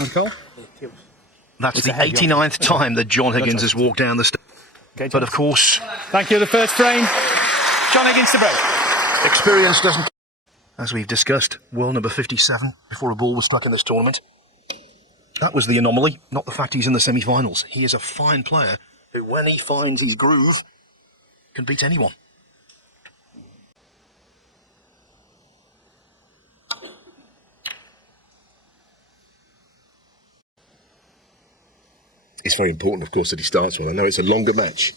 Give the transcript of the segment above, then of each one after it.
McGill. That's the 89th time that John Higgins has walked down the stage. But of course... Thank you, the first frame. John Higgins to break. Experience doesn't... As we've discussed, world number 57 before a ball was stuck in this tournament. That was the anomaly, not the fact he's in the semi-finals. He is a fine player who, when he finds his groove, can beat anyone. It's very important, of course, that he starts well. I know it's a longer match,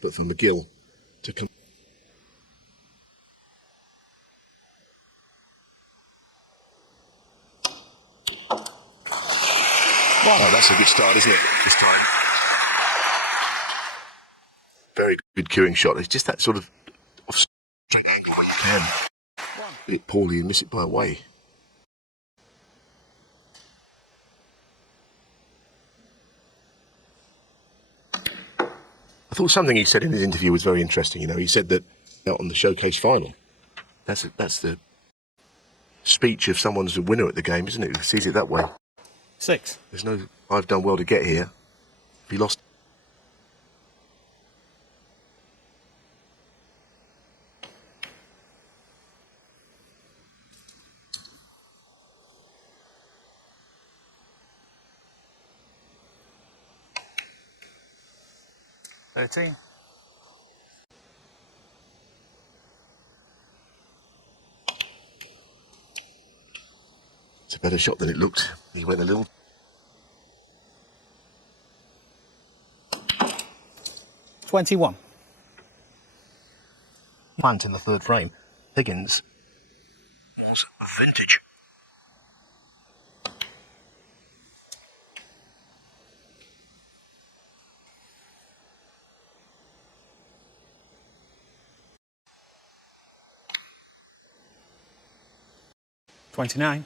but for McGill to come... Oh, that's a good start, isn't it, this time? Very good cueing shot. It's just that sort of straight angle like you can. Hit it poorly and miss it by a way. I thought something he said in his interview was very interesting. You know, he said that out on the showcase final, that's the speech of someone's a winner at the game, isn't it? Who sees it that way. 6. There's no, I've done well to get here. If he lost... It's a better shot than it looked. He went a little... 21. Plant in the third frame. Higgins was vintage. $29.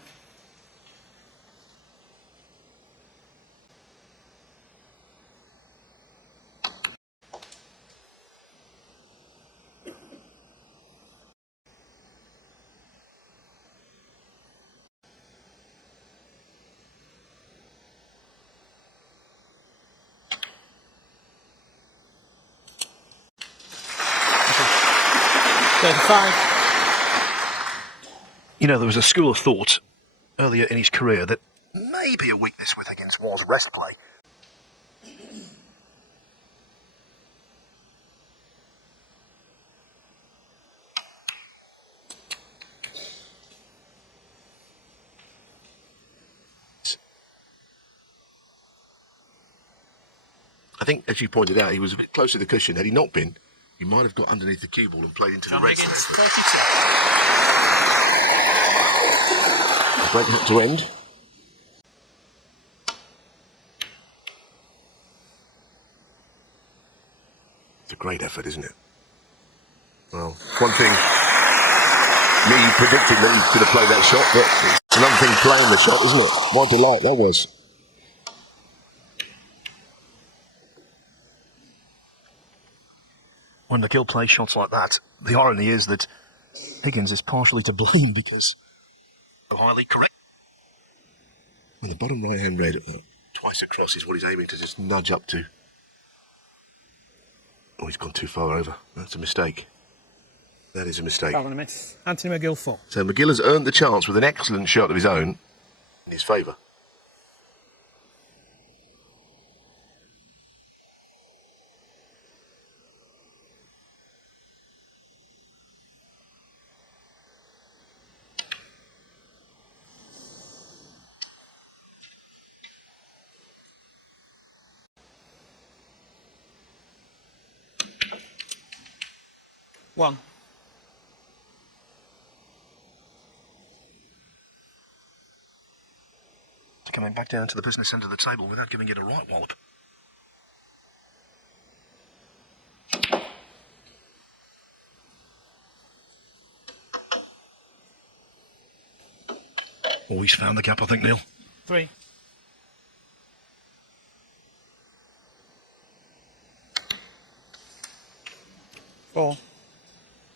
You know, there was a school of thought earlier in his career that maybe a weakness with Higgins was rest play. I think, as you pointed out, he was a bit close to the cushion. Had he not been, he might have got underneath the cue ball and played into John the red. Higgins, 32. Great hit to end. It's a great effort, isn't it? Well, one thing, me predicting that he could have played that shot, but it's another thing playing the shot, isn't it? What a delight that was. When McGill plays shots like that, the irony is that Higgins is partially to blame because so highly correct. And the bottom right-hand red twice across is what he's aiming to just nudge up to. Oh, he's gone too far over. That's a mistake. That is a mistake. Miss. Anthony McGill 4. So McGill has earned the chance with an excellent shot of his own in his favour. One. Coming back down to the business end of the table without giving it a right wallop. Always found the gap, I think, Neil. 3. Four.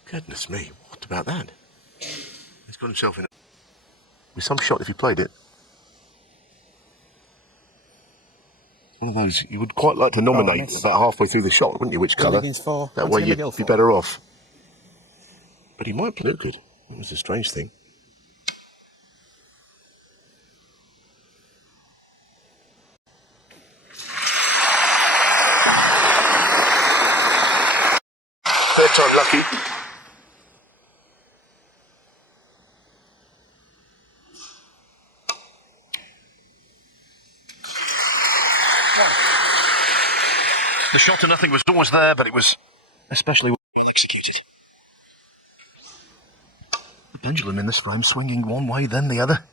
Goodness me, what about that? He's got himself in with some shot if he played it. One of those you would quite like to nominate miss. about halfway through the shot, wouldn't you? Which colour? Higgins 4, That way Anthony you'd McGill be 4. better off. But he might play good. It was a strange thing. Third time lucky. The shot to nothing was always there, but it was especially well executed. The pendulum in this frame swinging one way, then the other.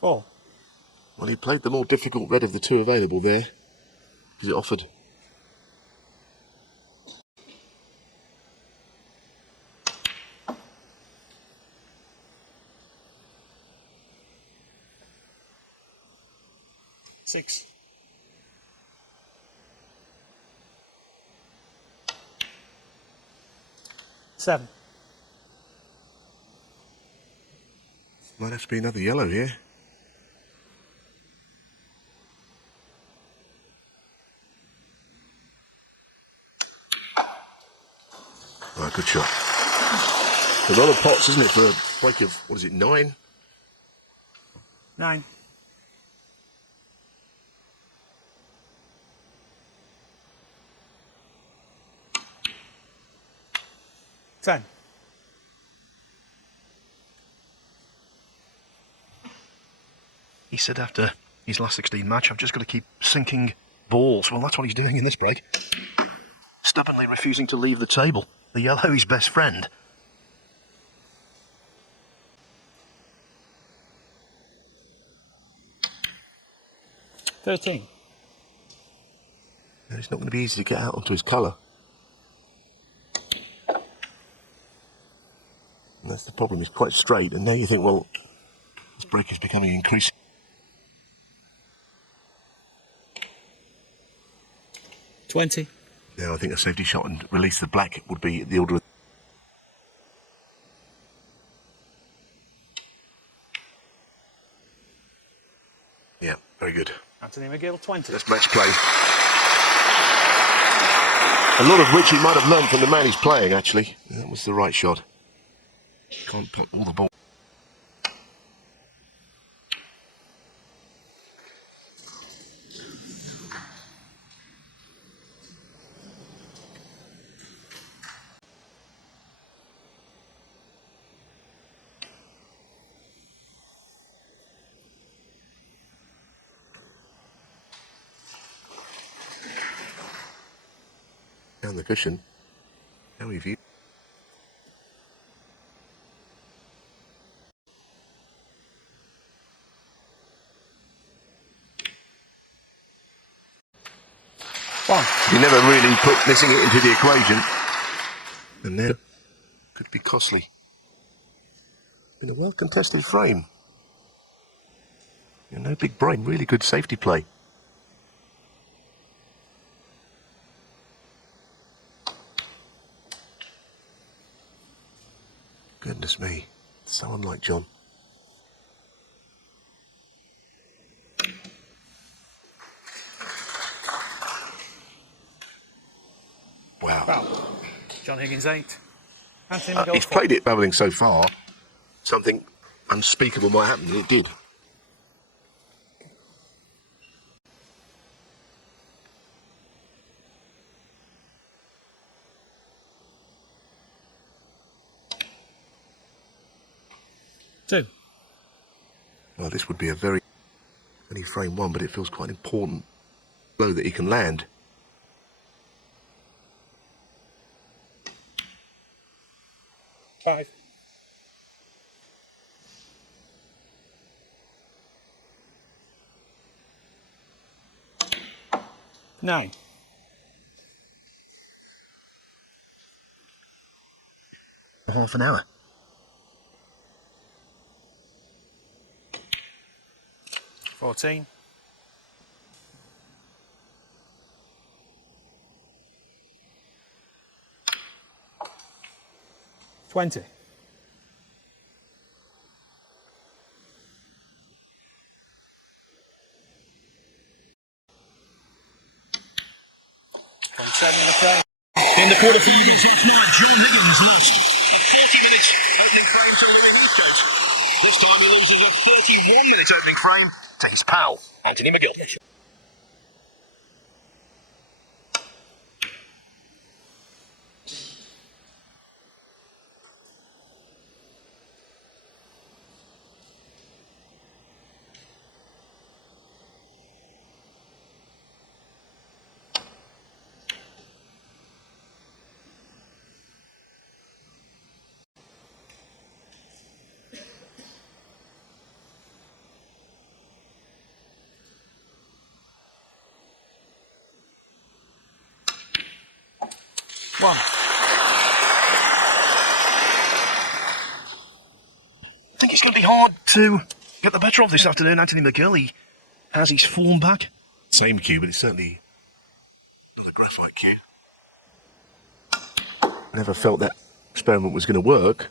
Four. Well, he played the more difficult red of the two available there, because it offered. Six. Seven. Might have to be another yellow here. Oh, good shot. A lot of pots, isn't it, for a break of, what is it, 9? 9. Ten. He said after his last 16 match, I've just got to keep sinking balls. Well, that's what he's doing in this break. Stubbornly refusing to leave the table. The yellow, his best friend. $13. It's not going to be easy to get out onto his colour. And that's the problem, he's quite straight, and now you think, well, this break is becoming increasing. $20. Now I think a safety shot and release the black would be the order of... Yeah, very good. Anthony McGill 20. That's match play. A lot of which he might have learned from the man he's playing, actually. That was the right shot. Can't put all the ball. Down the cushion. How have you? One. You never really put missing it into the equation. And now could be costly. Been a well contested frame. No big brain, really good safety play. Goodness me, so unlike John. Wow. Foul. John Higgins 8. Anthony McGill He's 4. played it babbling so far. Something unspeakable might happen, and it did. Two. Well, this would be a very only frame one, but it feels quite important blow that he can land. Five. Nine. Half an hour. 14. 20. From 7 to 10. In the quarterfinals, it's one John Higgins lost. This time he loses a 31-minute opening frame to his pal, Anthony McGill. One. I think it's going to be hard to get the better of this afternoon. Anthony McGill, he has his form back. Same cue, but it's certainly not a graphite cue. Never felt that experiment was going to work.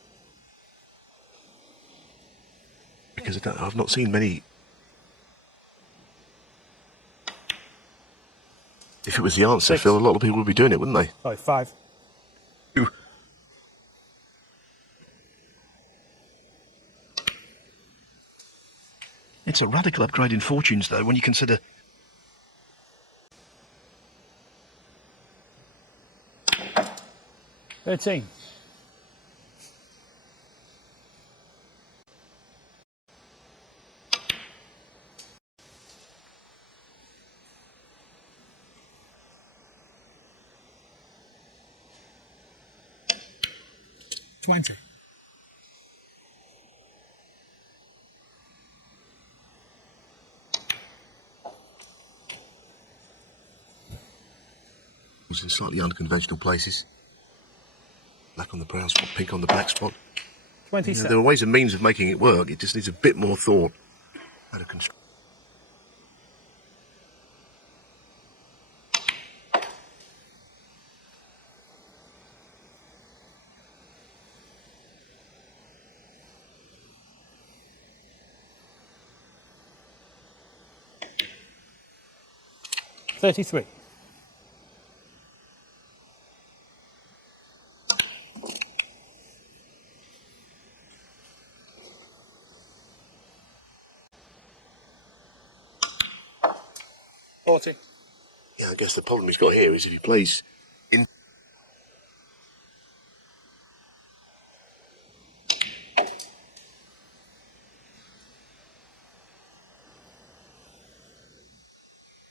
Because I've not seen many. If it was the answer, 6. Phil, a lot of people would be doing it, wouldn't they? Sorry, 5. It's a radical upgrade in fortunes, though, when you consider 13. $20. Was in slightly unconventional places. Black on the brown spot, pink on the black spot. 27. There are ways and means of making it work. It just needs a bit more thought. How to construct. $33. $40. Yeah, I guess the problem he's got here is if he plays in.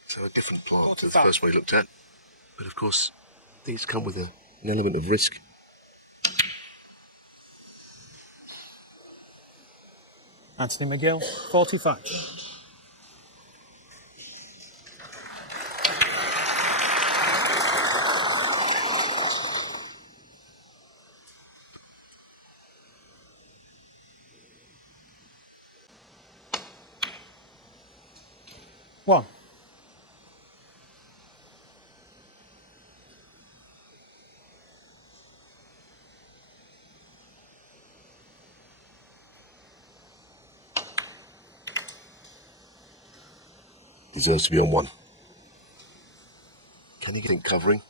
So a different plan to the first one he looked at. But of course, these come with an element of risk. Anthony McGill, 45. One. Deserves to be on one. Can he get it covering?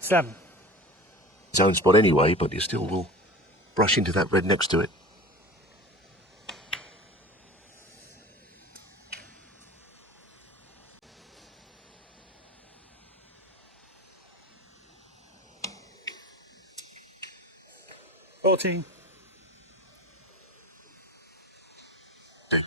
$7. His own spot anyway, but you still will brush into that red next to it. $14. Okay.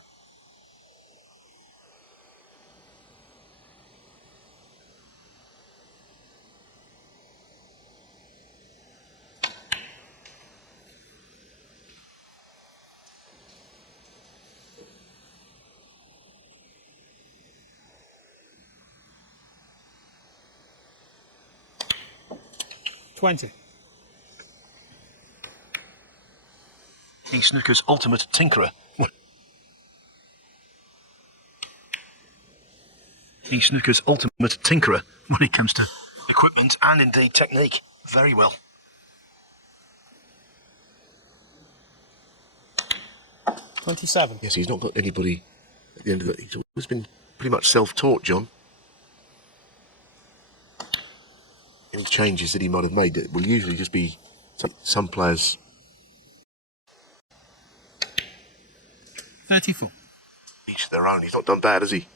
$20. he's snooker's ultimate tinkerer. He's snooker's ultimate tinkerer when it comes to equipment and indeed technique. Very well. $27. Yes, he's not got anybody at the end of it. He's always been pretty much self-taught, John. Any changes that he might have made that will usually just be some players. 34. Each their own. He's not done bad, has he?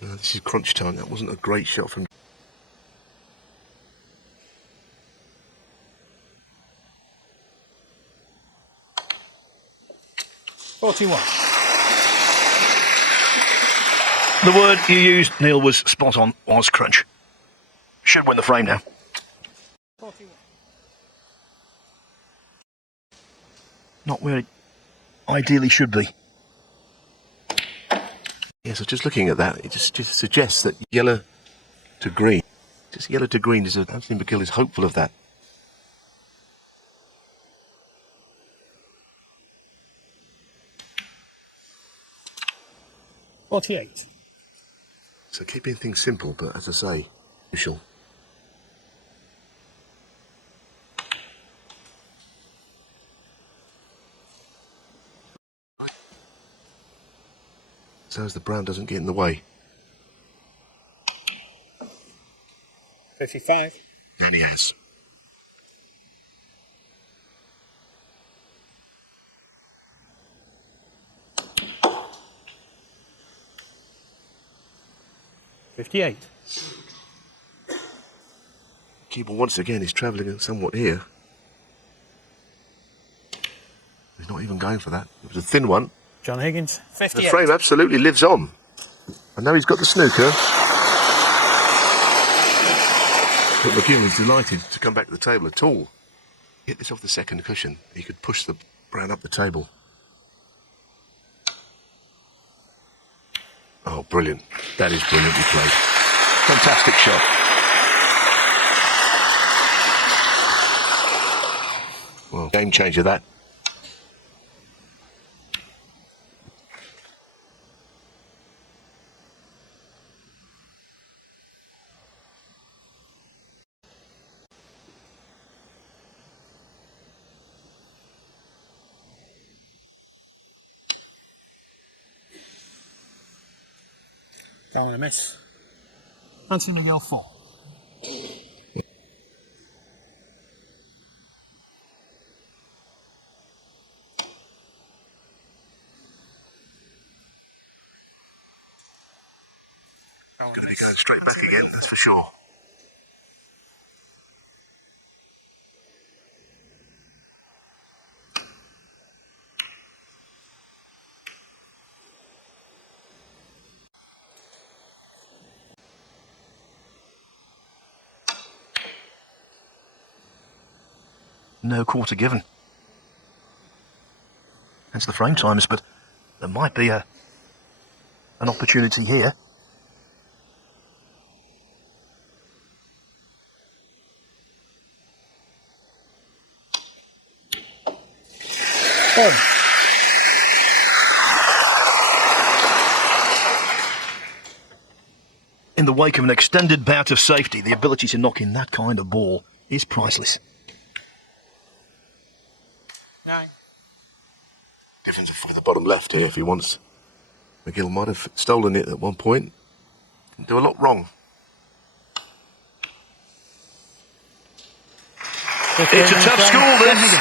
This is crunch time. That wasn't a great shot from. $41. The word you used, Neil, was spot on, was crunch. Should win the frame now. 41. Not where it ideally should be. Yeah, so just looking at that, it just suggests that yellow to green. Just yellow to green is Anthony McGill is hopeful of that. $48. So keeping things simple, but as I say, crucial. So as the brown doesn't get in the way. 55. And he has. $58. Keeper once again is travelling somewhat here. He's not even going for that. It was a thin one. John Higgins. The 58. frame absolutely lives on. And now he's got the snooker. But McGill is delighted to come back to the table at all. Get this off the second cushion. He could push the brown up the table. Oh, brilliant. That is brilliantly played. Fantastic shot. Well, game changer that. Don't want to miss. Anthony McGill 4. Going to be going straight back again, that's for sure. No quarter given. That's the frame times, but there might be an opportunity here. Boom. In the wake of an extended bout of safety, the ability to knock in that kind of ball is priceless. 9. Difference for the bottom left here if he wants. McGill might have stolen it at one point. Didn't do a lot wrong. It's a tough score, this.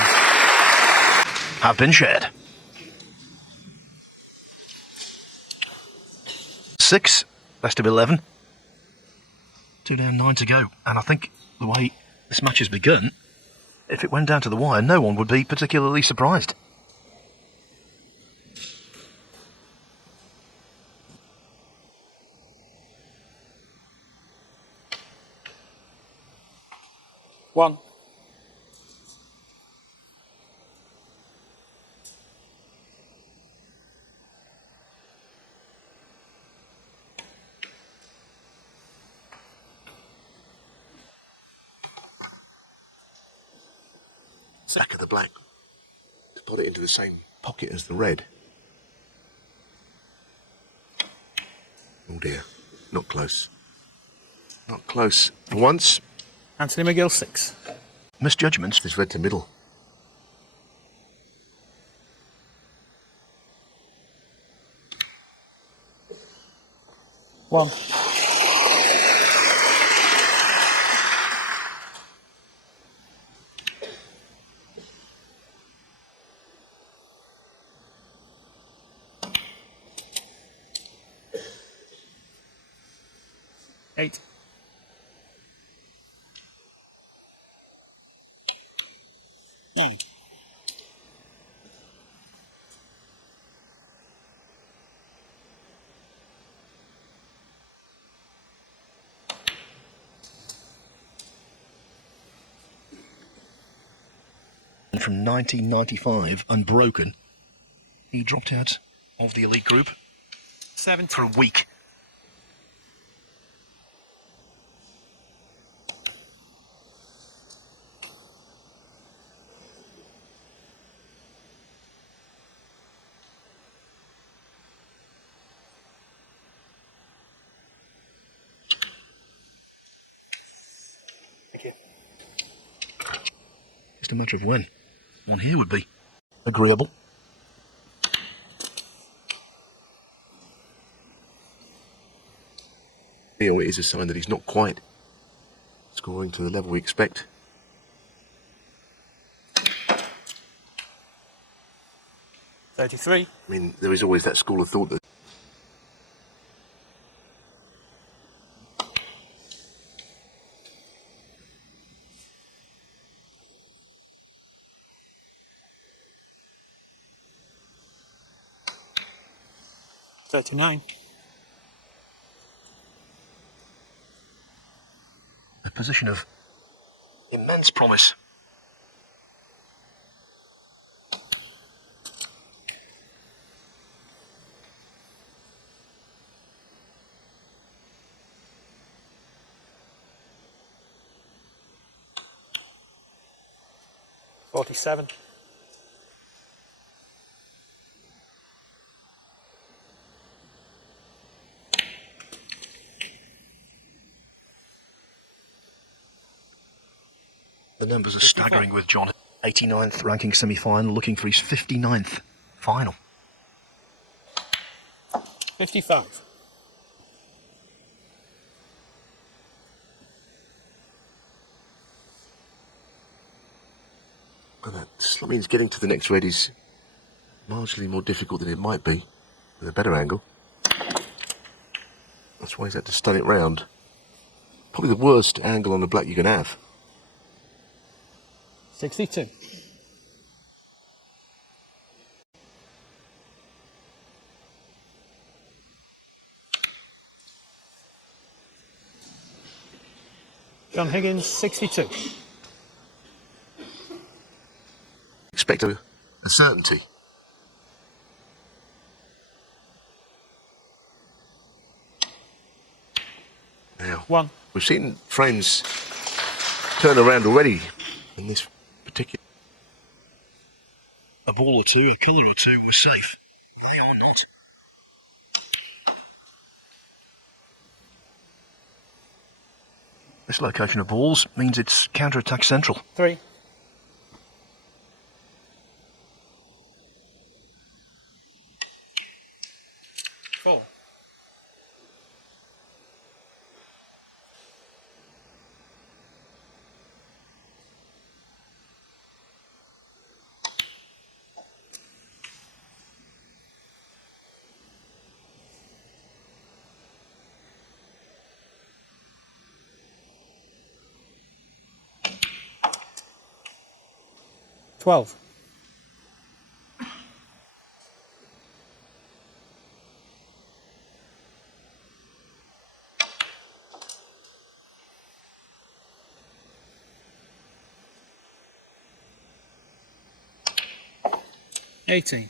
Have been shared. 6, best of 11. 2 down, 9 to go. And I think the way this match has begun, if it went down to the wire, no one would be particularly surprised. One. back of the black to put it into the same pocket as the red. Oh dear, not close. Not close for once. Anthony McGill 6. Misjudgments. This red to middle. One. Eight. Nine. From 1995, unbroken, he dropped out of the elite group 7. for a week. Just a matter of when. One here would be agreeable. It is a sign that he's not quite scoring to the level we expect. $33. I mean, there is always that school of thought that $39. A position of immense promise. $47. The numbers are staggering with John. 89th ranking semi-final, looking for his 59th final. 55. well, that means getting to the next red is marginally more difficult than it might be with a better angle. That's why he's had to stun it round. Probably the worst angle on the black you can have. 62. John Higgins 62. Expect a certainty. Now, 1. we've seen frames turn around already in this particular. A ball or two, a colour or two was safe. This location of balls means it's counter-attack central. 3. 4. 12. 18.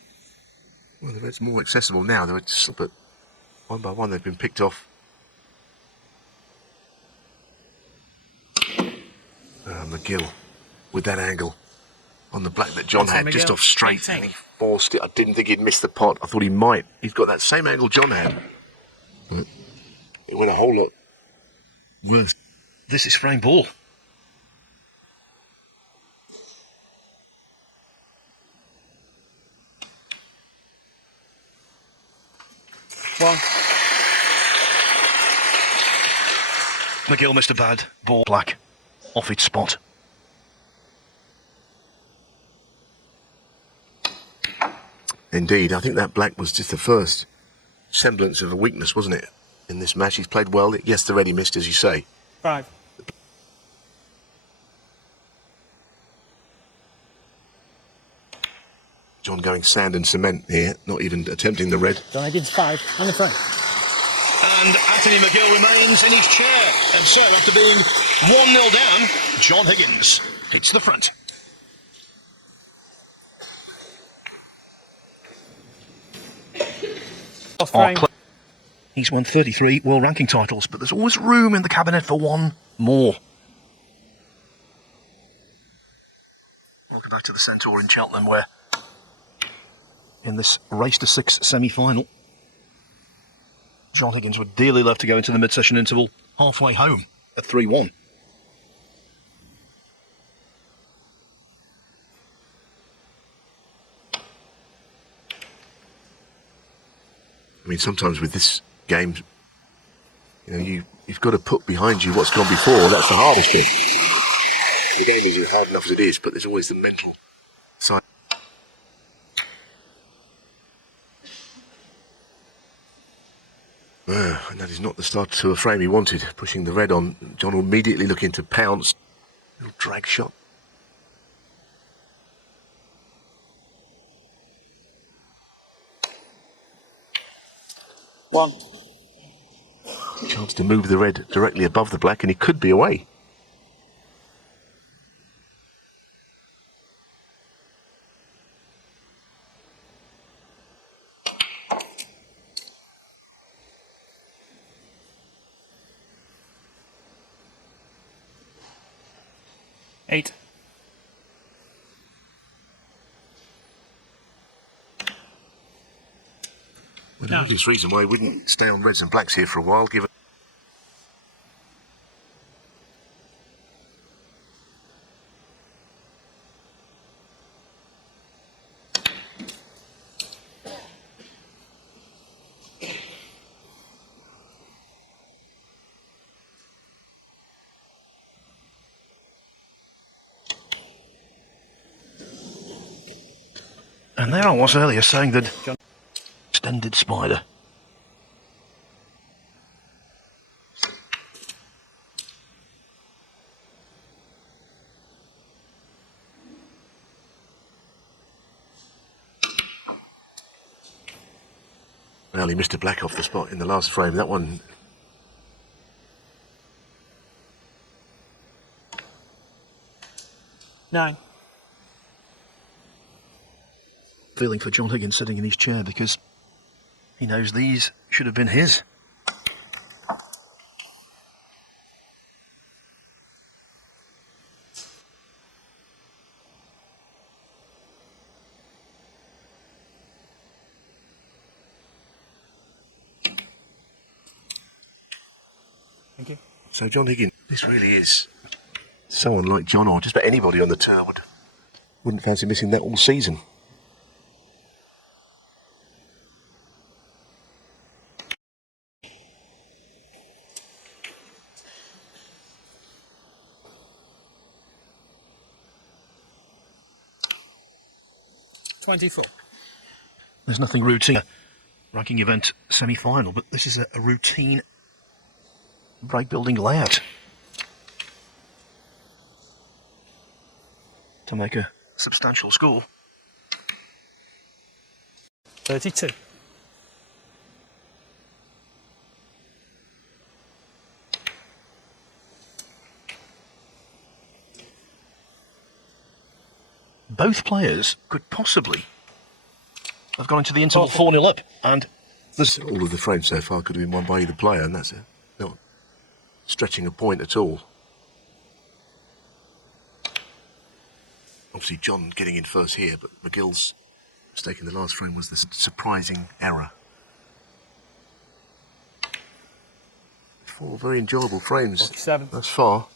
Well, it's more accessible now. They're just, but one by one they've been picked off. McGill with that angle. on the black that John That's had, on just McGill. off straight, 18. and he forced it. I didn't think he'd miss the pot. I thought he might. He's got that same angle John had. But it went a whole lot worse. This is frame ball. One. McGill missed a bad ball. Black off its spot. Indeed, I think that black was just the first semblance of a weakness, wasn't it, in this match? He's played well. Yes, the red he missed, as you say. 5. John going sand and cement here, not even attempting the red. John Higgins 5 on the front. And Anthony McGill remains in his chair. And so, after being 1-0 down, John Higgins hits the front. Off frame. He's won 33 world ranking titles, but there's always room in the cabinet for one more. Welcome back to the Centaur in Cheltenham, where in this race to 6 semi-final, John Higgins would dearly love to go into the mid-session interval halfway home at 3-1. I mean, sometimes with this game, you know, you've got to put behind you what's gone before. That's the hardest bit. The game is hard enough as it is, but there's always the mental side. And that is not the start to a frame he wanted. Pushing the red on, John will immediately looking to pounce. Little drag shot. One. Chance to move the red directly above the black, and he could be away. Eight. Well, the obvious reason why he wouldn't stay on reds and blacks here for a while, given. And there I was earlier saying that extended spider. Well, he missed a black off the spot in the last frame. That one. Nine. Feeling for John Higgins sitting in his chair because he knows these should have been his. Thank you. So John Higgins, this really is so unlike John, or just about anybody on the tour wouldn't fancy missing that all season. $24. There's nothing routine. Ranking event semi-final, but this is a routine break building layout to make a substantial score. 32. Both players could possibly have gone into the interval 4-0 up, and There's all of the frames so far could have been won by either player, and that's it. Not stretching a point at all. Obviously, John getting in first here, but McGill's mistake in the last frame was the surprising error. 4 very enjoyable frames 47. thus far.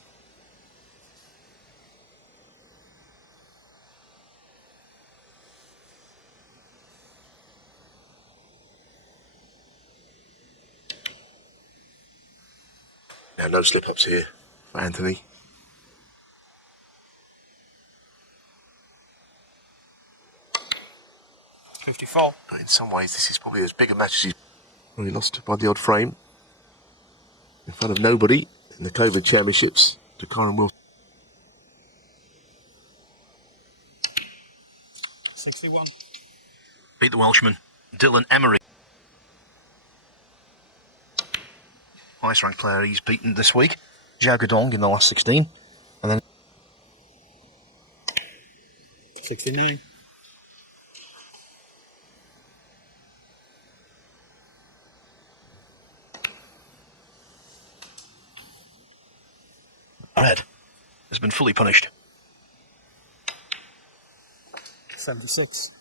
Now, no slip-ups here for Anthony. But in some ways, this is probably as big a match as he's really lost by the odd frame. In front of nobody in the COVID Championships to Kyron Wilson. 61. Beat the Welshman, Dylan Emery. Highest ranked player he's beaten this week, Zhao Guodong in the last 16. And then 69. Red has been fully punished. 76.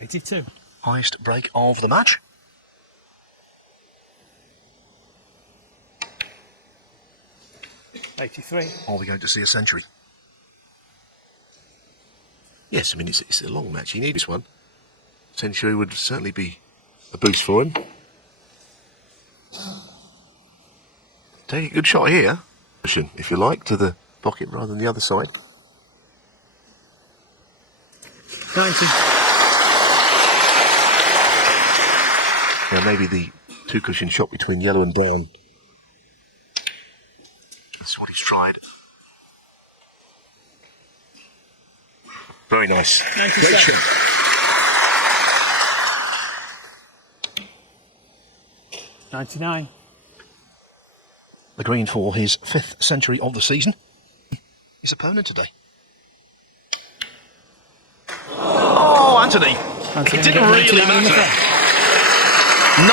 $82. Highest break of the match. $83. Are we going to see a century? Yes, I mean, it's a long match. He needs this one. Century would certainly be a boost for him. Take a good shot here, if you like, to the pocket rather than the other side. 90. Now, maybe the 2-cushion shot between yellow and brown. That's what he's tried. Very nice. 97. Great shot. $99. The green for his 5th century of the season. His opponent today. Oh, Anthony. It didn't really matter. 99.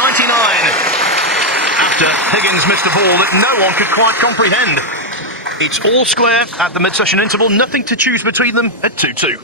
After Higgins missed a ball that no one could quite comprehend. It's all square at the mid-session interval. Nothing to choose between them at 2-2.